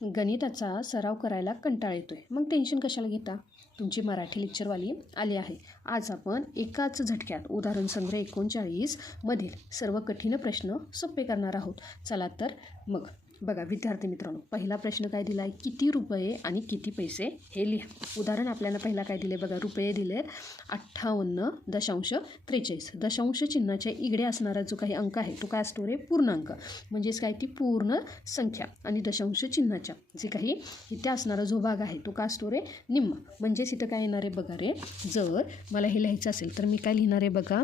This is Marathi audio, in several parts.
गणिताचा सराव करायला कंटाळा येतोय, मग टेन्शन कशाला घेता? तुमची मराठी लेक्चरवाली आली आहे. आज आपण एकाच झटक्यात उदाहरण संग्रह 39 मधील सर्व कठीण प्रश्न सोपे करणार आहोत. चला तर मग बघा विद्यार्थी मित्रांनो, पहिला प्रश्न काय दिला आहे, किती रुपये आणि किती पैसे हे लिहा. उदाहरण आपल्याला पहिला काय दिले बघा, रुपये दिले 58.43. दशांश चिन्हाच्या इकडे असणारा जो काही अंक आहे तो काय असतो रे, पूर्णांक. म्हणजेच काय, ती पूर्ण संख्या. आणि दशांश चिन्हाच्या जे काही इथे असणारा जो भाग आहे तो काय असतो रे, निम्म. म्हणजेच इथं काय येणार आहे बघा रे, जर मला हे लिहायचं असेल तर मी काय लिहिणार आहे बघा,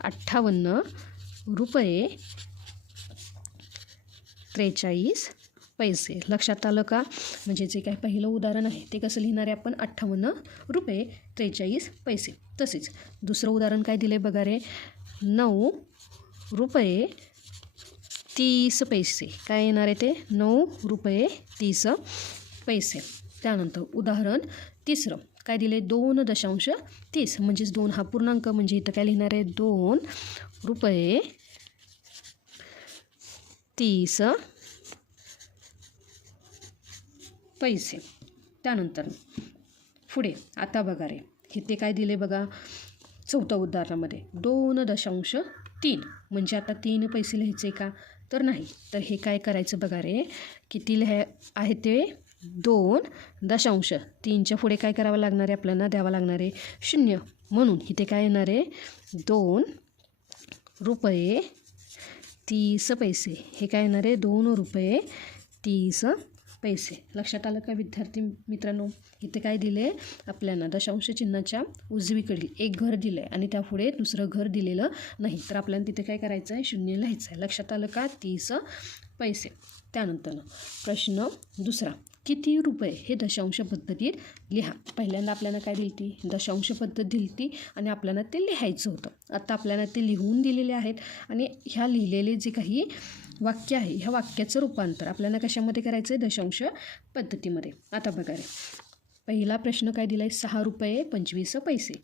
58 रुपये 43 पैसे. लक्षात आलं का? म्हणजे जे काही पहिलं उदाहरण आहे ते कसं लिहिणार आहे आपण, 58 रुपये 43 पैसे. तसेच दुसरं उदाहरण काय दिले बघा रे, 9 रुपये 30 पैसे. काय येणार आहे ते, 9 रुपये 30 पैसे. त्यानंतर उदाहरण तिसरं काय दिले, 2.30. म्हणजेच 2 हा पूर्णांक, म्हणजे इथं काय लिहिणार आहे, 2 रुपये 30 पैसे. त्यानंतर पुढे आता बघा रे, इथे काय दिले बघा, चौथ्या उदाहरणामध्ये 2.3. म्हणजे आता 3 पैसे लिहायचे का, तर नाही. तर हे काय करायचं बघा रे, किती आहे ते, 2.3च्या पुढे काय करावं लागणार आहे आपल्याला, द्यावं लागणार आहे 0. म्हणून इथे काय येणार आहे, 2 रुपये 30 पैसे. हे काय येणार आहे, 2 रुपये 30 पैसे. लक्षात आलं का विद्यार्थी मित्रांनो? इथे काय दिले आपल्याला, दशांश चिन्हाच्या उजवीकडील एक घर दिलं आहे आणि त्यापुढे दुसरं घर दिलेलं नाही. तर आपल्याला तिथे काय करायचं आहे, 0 लिहायचं आहे. लक्षात आलं का, 30 पैसे. त्यानंतर प्रश्न दुसरा, किती रुपये हे दशांश पद्धतीत लिहा. पहिल्यांदा आपल्याला काय दिली ती, दशांश पद्धत दिली ती आणि आपल्याला ते लिहायचं होतं. आता आपल्याला ते लिहून दिलेले आहेत आणि ह्या लिहिलेले जे काही वाक्य आहे ह्या वाक्याचं रूपांतर आपल्याला कशामध्ये करायचं आहे, दशांश पद्धतीमध्ये. आता बघा रे, पहिला प्रश्न काय दिला आहे, 6 रुपये 25 पैसे.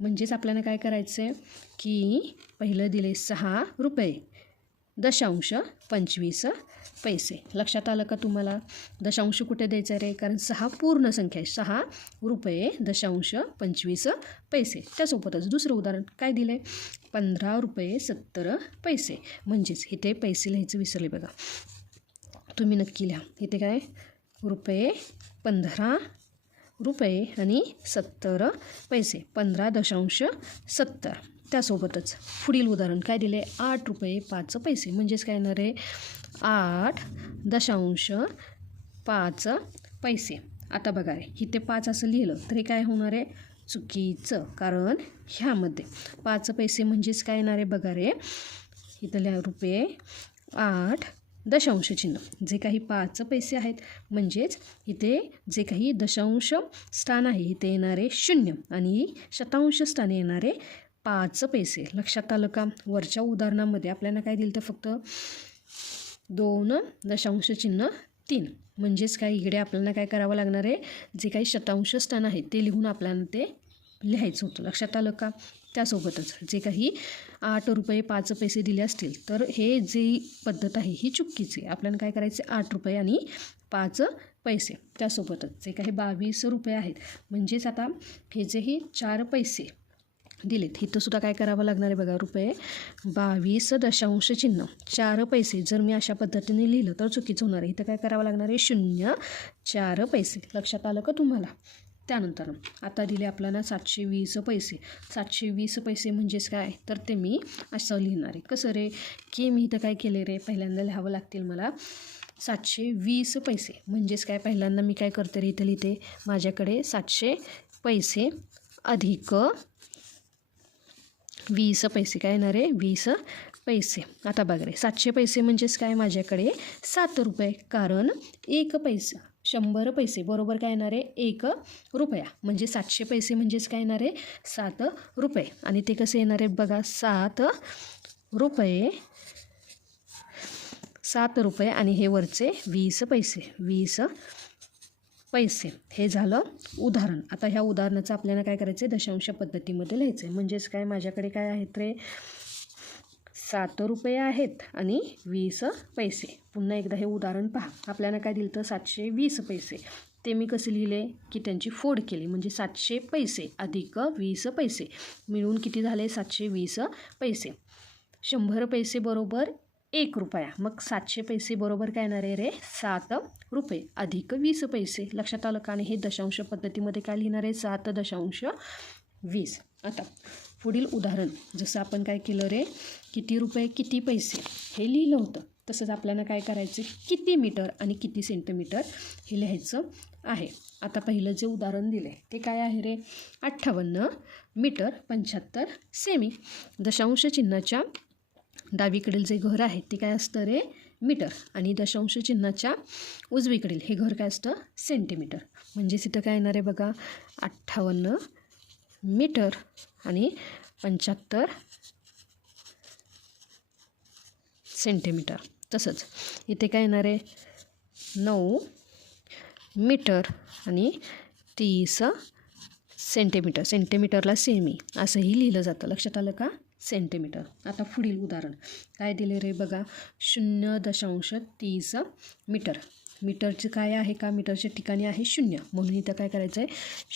म्हणजेच आपल्याला काय करायचं आहे की पहिलं दिले 6 रुपये दशांश 25 पैसे. लक्षात आलं का तुम्हाला? दशांश कुठे द्यायचं रे, कारण 6 पूर्ण संख्या आहे. 6 रुपये दशांश 25 पैसे. त्यासोबतच दुसरं उदाहरण काय दिलं आहे, 15 रुपये 70 पैसे. म्हणजेच इथे पैसे लिहायचं विसरले बघा, तुम्ही नक्की लिहा. इथे काय, रुपये 15 रुपये आणि 70 पैसे, 15.70. त्यासोबतच पुढील उदाहरण काय दिले, 8 रुपये 5 पैसे. म्हणजेच काय येणार आहे, 8.5 पैसे. आता बघा रे, इथे 5 असं लिहिलं तर हे काय होणार आहे, चुकीचं. कारण ह्यामध्ये 5 पैसे म्हणजेच काय येणार आहे बघा रे, इथं लिहा रुपये 8 दशांश चिन्ह. जे काही 5 पैसे आहेत म्हणजेच इथे जे काही दशांश स्थान आहे इथे येणारे 0 आणि शतांश स्थानी येणारे 5 पैसे. लक्षात आलं का? वरच्या उदाहरणामध्ये आपल्याला काय दिलं तर फक्त 2.3. म्हणजेच काय, इकडे आपल्याला काय करावं लागणार आहे, जे काही शतांश स्थान आहे ते लिहून आपल्याला ते लिहायचं होतं. लक्षात आलं का? त्यासोबतच जे काही 8 रुपये 5 पैसे दिले असतील तर हे जी पद्धत आहे ही चुकीची आहे. आपल्याला काय करायचं, 8 रुपये आणि 5 पैसे. त्यासोबतच जे काही 22 रुपये आहेत म्हणजेच आता हे जे ही 4 पैसे दिलेत इथं सुद्धा काय करावं लागणार आहे बघा, रुपये 22 दशांश चिन्ह 4 पैसे. जर मी अशा पद्धतीने लिहिलं तर चुकीचं होणार आहे. इथं काय करावं लागणार आहे, 0.4 पैसे. लक्षात आलं का तुम्हाला? त्यानंतर आता दिले आपल्याला 720 पैसे. 720 पैसे म्हणजेच काय, तर ते मी असं लिहिणार आहे. कसं रे, की मी इथं काय केले रे, पहिल्यांदा लिहावं लागतील मला 720 पैसे. म्हणजेच काय, पहिल्यांदा मी काय करते रे, इथं लिहिते माझ्याकडे 700 पैसे अधिक 20 पैसे. काय येणार आहे, 20 पैसे. आता बघा रे, 700 पैसे म्हणजेच काय, माझ्याकडे 7 रुपये. कारण 1 पैसा 100 पैसे बरोबर काय येणार आहे, 1 रुपया. म्हणजे 700 पैसे म्हणजेच काय येणार आहे, 7 रुपये. आणि ते कसे येणार आहे बघा, 7 रुपये आणि हे वरचे 20 पैसे. 20 पैसे. हे झालं उदाहरण. आता ह्या उदाहरणाचं आपल्याला काय करायचं आहे, दशांश पद्धतीमध्ये लिहायचं आहे. म्हणजेच काय, माझ्याकडे काय आहेत रे, 7 रुपये आहेत आणि 20 पैसे. पुन्हा एकदा हे उदाहरण पहा. आपल्याला काय दिलं तर 720 पैसे. ते मी कसं लिहिले की त्यांची फोड केली, म्हणजे 700 पैसे अधिक 20 पैसे मिळून किती झाले 720 पैसे. 100 पैसे बरोबर 1 रुपया. मग 700 पैसे बरोबर काय येणार आहे रे 7 रुपये अधिक 20 पैसे. लक्षात आलं का? आणि हे दशांश पद्धतीमध्ये काय लिहिणार आहे 7.20. आता पुढील उदाहरण, जसं आपण काय केलं रे किती रुपये किती पैसे हे लिहिलं होतं, तसंच आपल्याला काय करायचं किती मीटर आणि किती सेंटीमीटर हे लिहायचं आहे. आता पहिलं जे उदाहरण दिलं आहे ते काय आहे रे 58 मीटर 75 सेमी. दशांश चिन्हाच्या डावीकडील जे घर आहे ते काय असतं रे मीटर आणि दशांश चिन्हाच्या उजवीकडील हे घर काय असतं सेंटीमीटर. म्हणजेच इथं काय येणार आहे बघा 58 मीटर आणि 75 सेंटीमीटर. तसंच इथे काय येणार आहे 9 मीटर आणि 30 सेंटीमीटर. सेंटीमीटरला सेमी असंही लिहिलं जातं. लक्षात आलं का सेंटीमीटर. आता पुढील उदाहरण काय दिले रे बघा 0.30 मीटर. मीटरचं काय आहे का मीटरच्या ठिकाणी आहे 0 म्हणून इथं काय करायचं आहे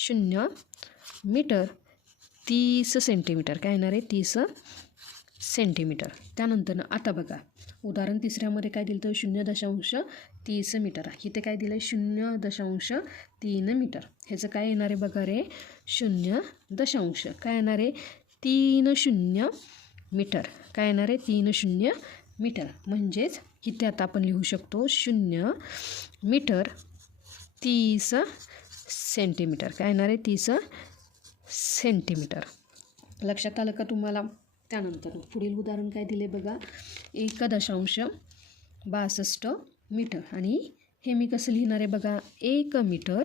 0 मीटर 30 सेंटीमीटर. काय येणार आहे 30 सेंटीमीटर. त्यानंतर आता बघा उदाहरण तिसऱ्यामध्ये काय दिलं तर 0.30 मीटर. इथे काय दिलं आहे 0.3 मीटर. ह्याचं काय येणार आहे बघा रे 0. काय येणार आहे 30 मीटर. काय येणार आहे 30 मीटर. म्हणजेच इथे आता आपण लिहू शकतो 0 मीटर 30 सेंटीमीटर. काय येणार आहे 30 सेंटीमीटर. लक्षात आलं का तुम्हाला? त्यानंतर पुढील उदाहरण काय दिले बघा 1.62 मीटर आणि हे मी कसं लिहिणार आहे बघा 1 मीटर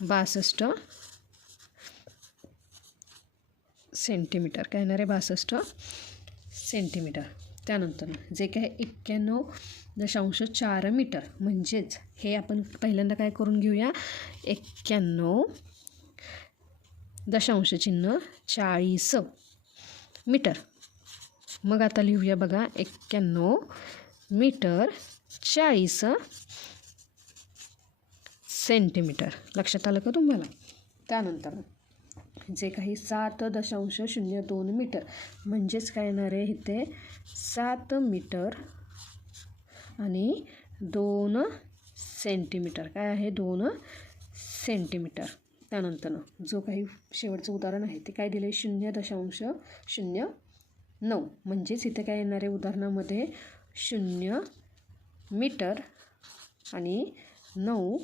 62 सेंटीमीटर. काय येणार आहे 62 सेंटीमीटर. त्यानंतर जे काय 91.4 मीटर. म्हणजेच हे आपण पहिल्यांदा काय करून घेऊया 91 दशांश चिन्ह 40 मीटर. मग आता लिहूया बघा 91 मीटर 40 सेंटीमीटर. लक्षात आलं का तुम्हाला? त्यानंतर जे काही 7.02 मीटर. म्हणजेच काय येणार आहे इथे 7 मीटर आणि 2 सेंटीमीटर. काय आहे 2 सेंटीमीटर. त्यानंतर जो काही शेवटचं उदाहरण आहे ते काय दिलं आहे 0.09. म्हणजेच इथे काय येणार आहे उदाहरणामध्ये 0 मीटर आणि 9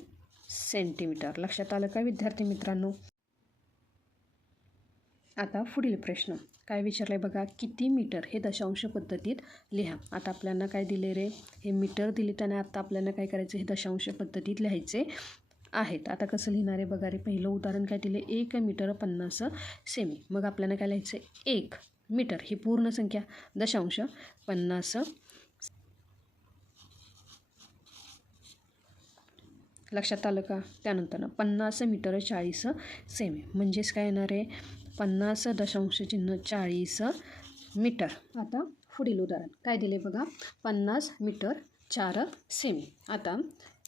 सेंटीमीटर. लक्षात आलं का विद्यार्थी मित्रांनो? आता पुढील प्रश्न काय विचारलं आहे बघा किती मीटर हे दशांश पद्धतीत लिहा. आता आपल्याला काय दिले रे हे मीटर दिले त्याने आता आपल्याला काय करायचं हे दशांश पद्धतीत लिहायचे आहेत. आता कसं लिहिणार आहे बघा रे पहिलं उदाहरण काय दिले 1 मीटर 50 सेमी. मग आपल्याला काय लिहायचं 1 मीटर ही पूर्ण संख्या दशांश 50 लक्षात आलं का? त्यानंतर 50 मीटर 40 सेमी. म्हणजेच काय येणार आहे 50 दशांश चिन्ह 40 मीटर. आता पुढील उदाहरण काय दिले बघा 50 मीटर 4 सेमी. आता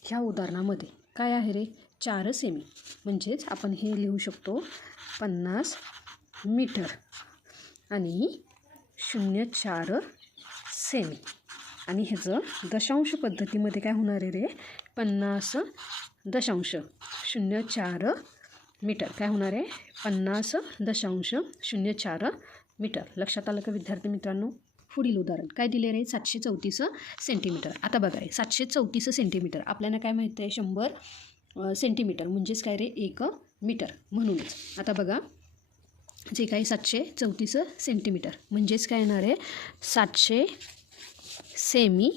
ह्या उदाहरणामध्ये काय आहे रे 4 सेमी. म्हणजेच आपण हे लिहू शकतो 50 मीटर आणि 0.4 सेमी. आणि ह्याचं दशांश पद्धतीमध्ये काय होणार आहे रे 50.04 मीटर. काय होणार आहे 50.04 मीटर. लक्षात आलं का विद्यार्थी मित्रांनो? पुढील उदाहरण काय दिले रे 734 सेंटीमीटर. आता बघा रे 734 सेंटीमीटर आपल्याला काय माहिती आहे 100 सेंटीमीटर म्हणजेच काय रे 1 मीटर. म्हणूनच आता बघा जे काही 734 सेंटीमीटर म्हणजेच काय येणार आहे 700 सेमी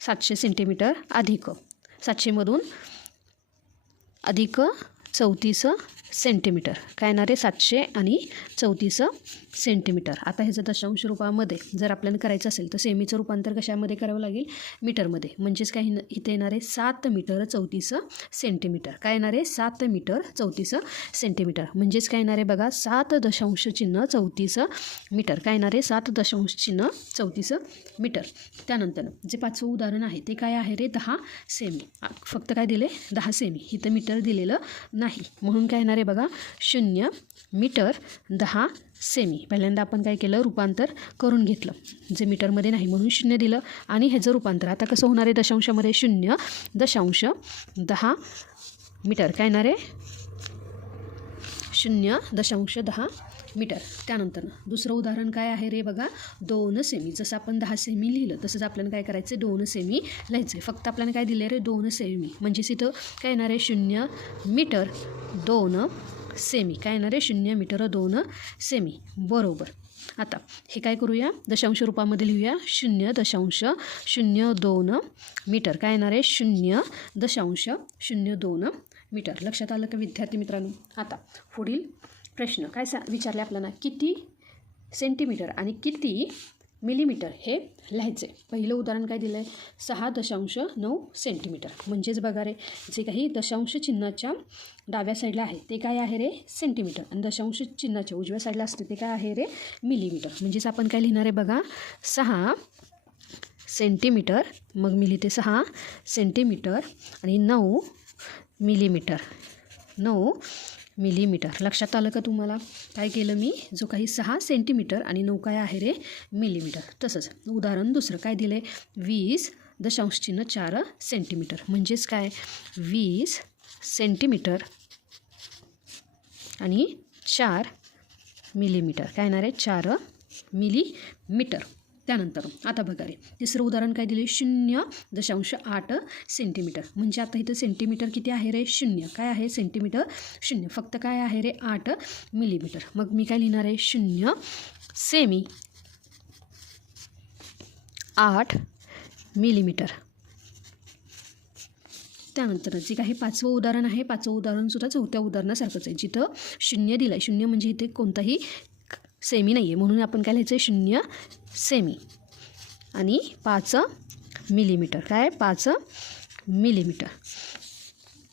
700 सेंटीमीटर अधिक 700मधून अधिक 34 सेंटीमीटर. काय येणार आहे 700 आणि 34 सेंटीमीटर. आता ह्याचं दशांश रूपामध्ये जर आपल्याला करायचं असेल तर सेमीचं रूपांतर कशामध्ये करावं लागेल, मीटरमध्ये. म्हणजेच काय इथे येणार आहे 7 मीटर 34 सेंटीमीटर. काय येणार आहे 7 मीटर 34 सेंटीमीटर. म्हणजेच काय येणार आहे बघा 7.34 मीटर. काय येणार आहे 7.34 मीटर. त्यानंतर जे 5वं उदाहरण आहे ते काय आहे रे 10 सेमी. फक्त काय दिले 10 सेमी, इथं मीटर दिलेलं नाही म्हणून काय येणार आहे बघा 0 मीटर 10 सेमी. पहिल्यांदा आपण काय केलं रूपांतर करून घेतलं, जे मीटरमध्ये नाही म्हणून 0 दिलं आणि ह्याचं रूपांतर आता कसं होणार आहे दशांशामध्ये 0.10 मीटर. काय येणार आहे 0.10 मीटर. त्यानंतर दुसरं उदाहरण काय आहे रे बघा 2 सेमी. जसं आपण 10 सेमी लिहिलं तसंच आपल्याला काय करायचं 2 सेमी लिहायचं आहे. फक्त आपल्याला काय दिलं रे 2 सेमी. म्हणजेच इथं काय येणार आहे 0 मीटर 2 सेमी. काय येणार आहे 0 मीटर 2 सेमी. बरोबर. आता हे काय करूया दशांश रूपामध्ये लिहूया 0.02 मीटर. काय येणार आहे 0.02 मीटर. लक्षात आलं का विद्यार्थी मित्रांनो. आता पुढील प्रश्न काय विचारले आपल्याला, किती सेंटीमीटर आणि किती मिलीमीटर हे लिहायचे. पहिलं उदाहरण काय दिलं आहे 6.9 सेंटीमीटर. म्हणजेच बघा रे जे काही दशांश चिन्हाच्या डाव्या साईडला आहे ते काय आहे रे सेंटीमीटर आणि दशांश चिन्हाच्या उजव्या साईडला असते ते काय आहे रे मिलीमीटर. म्हणजेच आपण काय लिहिणार आहे बघा 6 सेंटीमीटर, मग मी लिहिते 6 सेंटीमीटर आणि 9 मिलीमीटर. 9 मिलीमीटर. लक्षात आलं का तुम्हाला. काय केलं मी जो काही 6 सेंटीमीटर आणि 9 काय आहे रे मिलीमीटर. तसंच उदाहरण दुसरं काय दिलं आहे 20.4 सेंटीमीटर. म्हणजेच काय 20 सेंटीमीटर आणि 4 मिलीमीटर. काय येणार आहे 4 मिलीमीटर. त्यानंतर आता बघा रे तिसरं उदाहरण काय दिले 0.8 सेंटीमीटर. म्हणजे आता इथं सेंटीमीटर किती आहे रे 0. काय आहे सेंटीमीटर 0. फक्त काय आहे रे 8 मिलीमीटर. मग मी काय लिहिणार आहे 0 सेमी 8 मिलीमीटर. त्यानंतर जे काही 5वं उदाहरण आहे 5वं उदाहरणसुद्धा 4थ्या उदाहरणासारखंच आहे. जिथं 0 दिलं आहे 0 म्हणजे इथे कोणताही सेमी नाही आहे म्हणून आपण काय लिहायचं आहे 0 सेमी आणि 5 मिलीमीटर. काय 5 मिलीमीटर.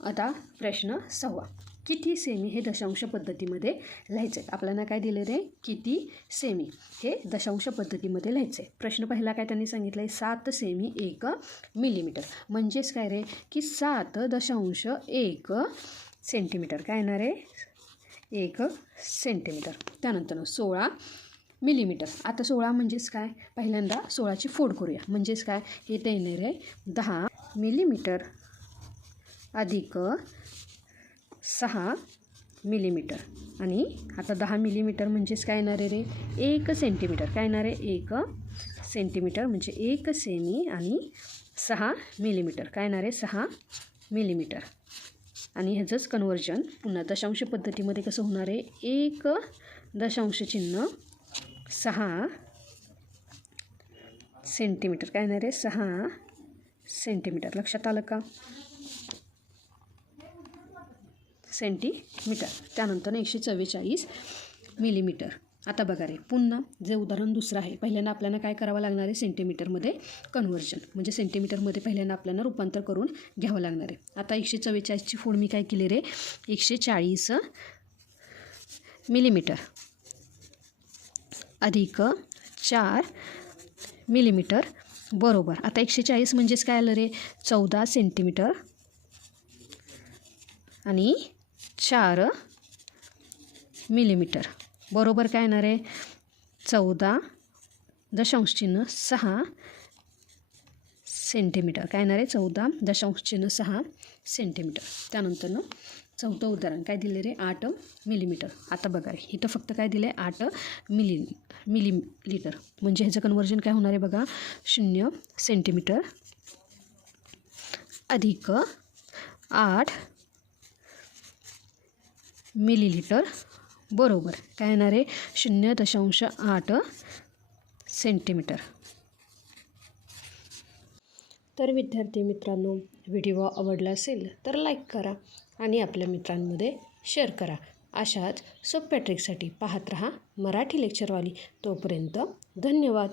आता प्रश्न 6. किती सेमी हे दशांश पद्धतीमध्ये लिहायचं आहे. आपल्याला काय दिलं रे किती सेमी हे दशांश पद्धतीमध्ये लिहायचं आहे. प्रश्न पहिला काय त्यांनी सांगितलं आहे 7 सेमी 1 मिलीमीटर. म्हणजेच काय रे की 7.1 सेंटीमीटर. काय येणार आहे 1 सेंटीमीटर. त्यानंतर 16 मिलीमीटर. आता 16 म्हणजेच काय पहिल्यांदा 16ची फोड करूया. म्हणजेच काय हे ते येणार आहे 10 मिलीमीटर अधिक 6 मिलीमीटर. आणि आता 10 मिलीमीटर म्हणजेच काय येणार आहे रे 1 सेंटीमीटर. काय येणार आहे 1 सेंटीमीटर म्हणजे 1 सेमी आणि 6 मिलीमीटर. काय येणार आहे 6 मिलीमीटर. आणि ह्याचंच कन्वर्जन पुन्हा दशांश पद्धतीमध्ये कसं होणार आहे 1 दशांश चिन्ह 6 सेंटीमीटर. काय येणार आहे 6 सेंटीमीटर. लक्षात आलं का सेंटीमीटर. त्यानंतर 144 मिलीमीटर. आता बघा रे पुन्हा जे उदाहरण दुसरं आहे पहिल्यांदा आपल्याला काय करावं लागणार आहे सेंटीमीटरमध्ये कन्वर्जन. म्हणजे सेंटीमीटरमध्ये पहिल्यांदा आपल्याला रूपांतर करून घ्यावं लागणार आहे. आता 144ची फोड मी काय केली रे 140 मिलीमीटर अधिक 4 मिलीमीटर बरोबर. आता 140 म्हणजेच काय आलं रे 14 सेंटीमीटर आणि 4 मिलीमीटर बरोबर. काय येणार आहे 14.6 सेंटीमीटर. काय येणार आहे 14.6 सेंटीमीटर. त्यानंतर चौथं उदाहरण काय दिले रे 8 मिलीमीटर. आता बघा रे इथं फक्त काय दिलं आहे 8 मिलीलीटर. म्हणजे ह्याचं कन्वर्जन काय होणार आहे बघा 0 सेंटीमीटर अधिक 8 मिलीलीटर बरोबर. काय येणार आहे 0.8 सेंटीमीटर. तर विद्यार्थी मित्रांनो व्हिडिओ आवडला असेल तर लाईक करा आणि आपल्या मित्रांमध्ये शेअर करा. अशाच सोप्या ट्रिकसाठी पाहत रहा मराठी लेक्चरवाली. तोपर्यंत धन्यवाद.